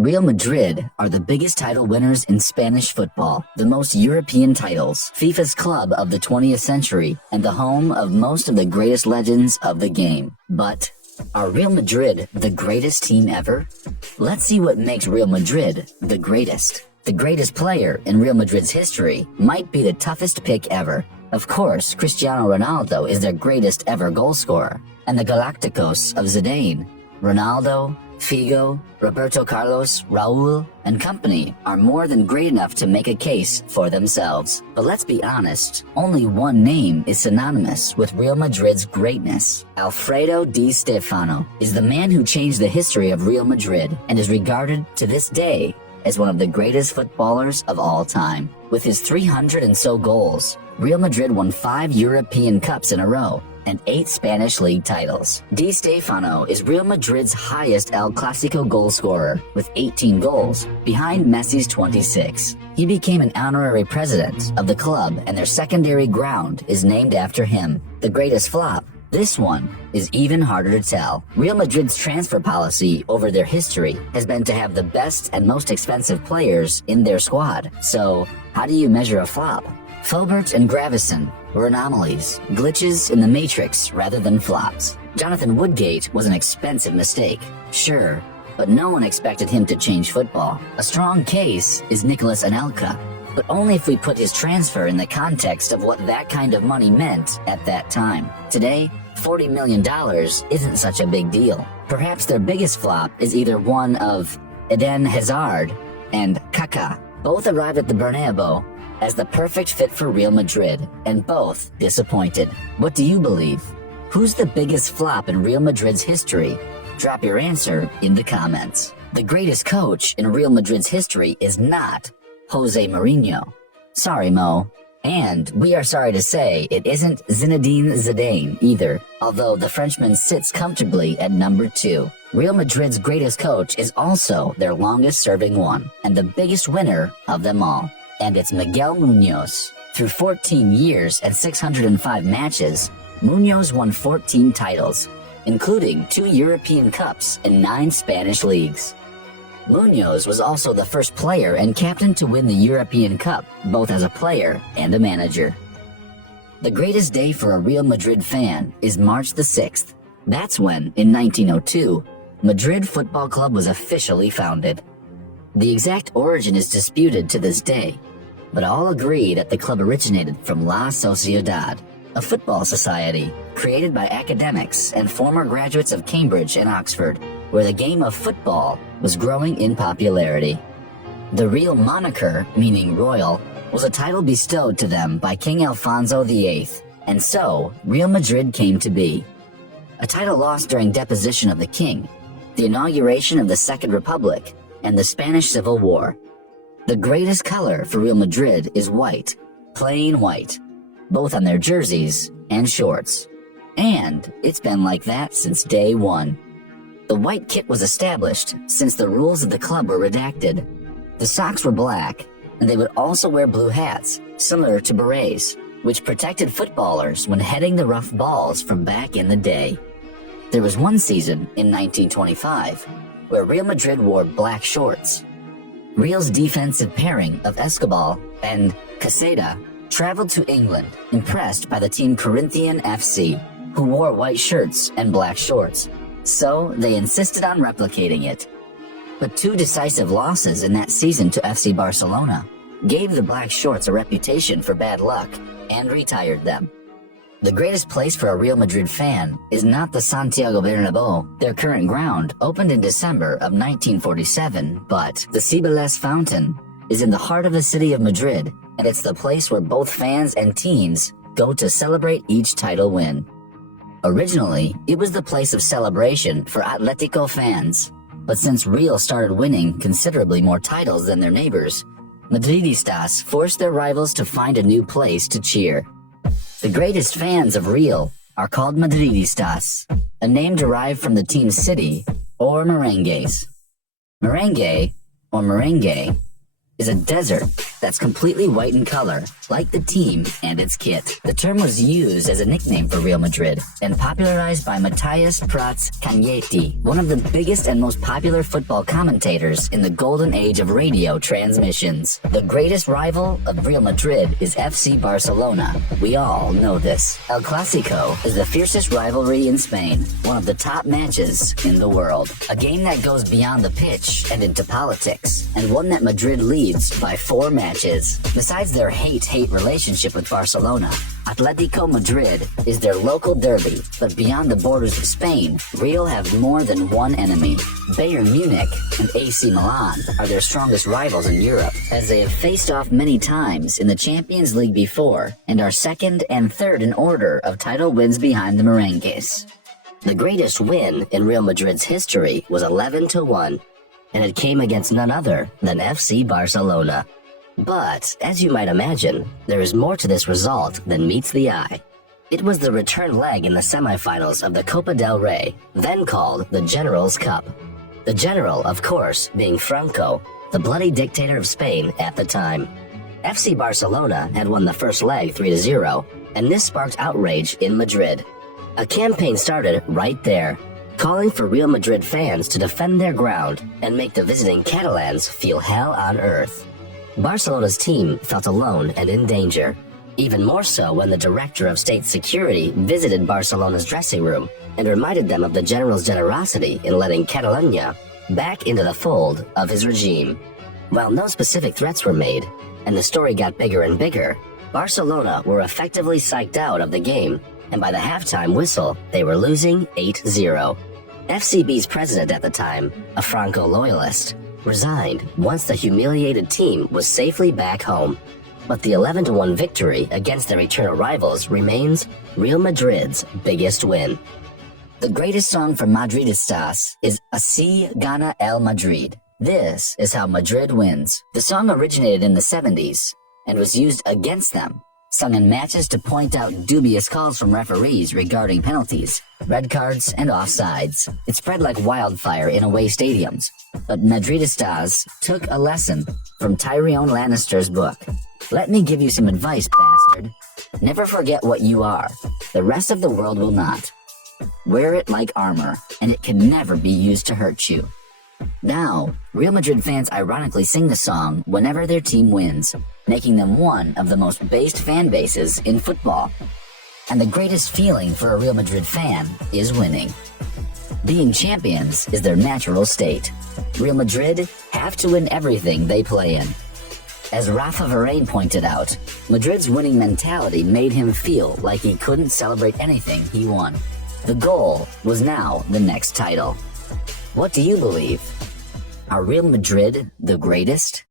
Real Madrid are the biggest title winners in Spanish football, the most European titles, FIFA's club of the 20th century, and the home of most of the greatest legends of the game. But are Real Madrid the greatest team ever? Let's see what makes Real Madrid the greatest. The greatest player in Real Madrid's history might be the toughest pick ever. Of course, Cristiano Ronaldo is their greatest ever goal scorer, and the Galacticos of Zidane, Ronaldo, Figo, Roberto Carlos, Raul, and company are more than great enough to make a case for themselves. But let's be honest, only one name is synonymous with Real Madrid's greatness. Alfredo Di Stefano is the man who changed the history of Real Madrid and is regarded to this day as one of the greatest footballers of all time. With his 300 and so goals, Real Madrid won 5 European Cups in a row and 8 Spanish league titles. Di Stefano is Real Madrid's highest El Clasico goal scorer with 18 goals, behind Messi's 26. He became an honorary president of the club and their secondary ground is named after him. The greatest flop? This one is even harder to tell. Real Madrid's transfer policy over their history has been to have the best and most expensive players in their squad. So, how do you measure a flop? Faubert and Gravison were anomalies, glitches in the matrix rather than flops. Jonathan Woodgate was an expensive mistake, sure, but no one expected him to change football. A strong case is Nicolas Anelka, but only if we put his transfer in the context of what that kind of money meant at that time. Today, $40 million isn't such a big deal. Perhaps their biggest flop is either one of Eden Hazard and Kaká. Both arrived at the Bernabeu as the perfect fit for Real Madrid, and both disappointed. What do you believe? Who's the biggest flop in Real Madrid's history? Drop your answer in the comments. The greatest coach in Real Madrid's history is not Jose Mourinho. Sorry, Mo. And we are sorry to say it isn't Zinedine Zidane either, although the Frenchman sits comfortably at number 2. Real Madrid's greatest coach is also their longest-serving one, and the biggest winner of them all. And it's Miguel Munoz. Through 14 years and 605 matches, Munoz won 14 titles, including 2 European Cups and 9 Spanish leagues. Munoz was also the first player and captain to win the European Cup, both as a player and a manager. The greatest day for a Real Madrid fan is March the 6th. That's when, in 1902, Madrid Football Club was officially founded. The exact origin is disputed to this day, but all agree that the club originated from La Sociedad, a football society created by academics and former graduates of Cambridge and Oxford, where the game of football was growing in popularity. The Real moniker, meaning royal, was a title bestowed to them by King Alfonso VIII, and so Real Madrid came to be. A title lost during deposition of the king, the inauguration of the Second Republic, and the Spanish Civil War. The greatest color for Real Madrid is white, plain white, both on their jerseys and shorts. And it's been like that since day one. The white kit was established since the rules of the club were redacted. The socks were black, and they would also wear blue hats, similar to berets, which protected footballers when heading the rough balls from back in the day. There was one season in 1925 where Real Madrid wore black shorts. Real's defensive pairing of Escobar and Caseta traveled to England, impressed by the team Corinthian FC, who wore white shirts and black shorts. So they insisted on replicating it. But 2 decisive losses in that season to FC Barcelona gave the black shorts a reputation for bad luck and retired them. The greatest place for a Real Madrid fan is not the Santiago Bernabeu. Their current ground opened in December of 1947, but the Cibeles Fountain is in the heart of the city of Madrid, and it's the place where both fans and teams go to celebrate each title win. Originally, it was the place of celebration for Atletico fans, but since Real started winning considerably more titles than their neighbors, Madridistas forced their rivals to find a new place to cheer. The greatest fans of Real are called Madridistas, a name derived from the team's city, or merengues. Merengue, or merengue, is a desert that's completely white in color, like the team and its kit. The term was used as a nickname for Real Madrid and popularized by Matthias Prats Cagnetti, one of the biggest and most popular football commentators in the golden age of radio transmissions. The greatest rival of Real Madrid is FC Barcelona. We all know this. El Clasico is the fiercest rivalry in Spain, one of the top matches in the world. A game that goes beyond the pitch and into politics, and one that Madrid leads by 4 matches. Besides their hate-hate relationship with Barcelona, Atletico Madrid is their local derby, but beyond the borders of Spain, Real have more than one enemy. Bayern Munich and AC Milan are their strongest rivals in Europe, as they have faced off many times in the Champions League before, and are second and third in order of title wins behind the Merengues. The greatest win in Real Madrid's history was 11-1, and it came against none other than FC Barcelona. But, as you might imagine, there is more to this result than meets the eye. It was the return leg in the semifinals of the Copa del Rey, then called the General's Cup. The General, of course, being Franco, the bloody dictator of Spain at the time. FC Barcelona had won the first leg 3-0, and this sparked outrage in Madrid. A campaign started right there, calling for Real Madrid fans to defend their ground and make the visiting Catalans feel hell on earth. Barcelona's team felt alone and in danger, even more so when the director of state security visited Barcelona's dressing room and reminded them of the general's generosity in letting Catalonia back into the fold of his regime. While no specific threats were made, and the story got bigger and bigger, Barcelona were effectively psyched out of the game, and by the halftime whistle, they were losing 8-0. FCB's president at the time, a Franco loyalist, resigned once the humiliated team was safely back home. But the 11-1 victory against their eternal rivals remains Real Madrid's biggest win. The greatest song for Madridistas is Así Gana el Madrid. This is how Madrid wins. The song originated in the 70s and was used against them, sung in matches to point out dubious calls from referees regarding penalties, red cards, and offsides. It spread like wildfire in away stadiums, but Madridistas took a lesson from Tyrion Lannister's book. Let me give you some advice, bastard. Never forget what you are. The rest of the world will not. Wear it like armor, and it can never be used to hurt you. Now, Real Madrid fans ironically sing the song whenever their team wins, making them one of the most based fan bases in football. And the greatest feeling for a Real Madrid fan is winning. Being champions is their natural state. Real Madrid have to win everything they play in. As Rafa Varane pointed out, Madrid's winning mentality made him feel like he couldn't celebrate anything he won. The goal was now the next title. What do you believe? Are Real Madrid the greatest?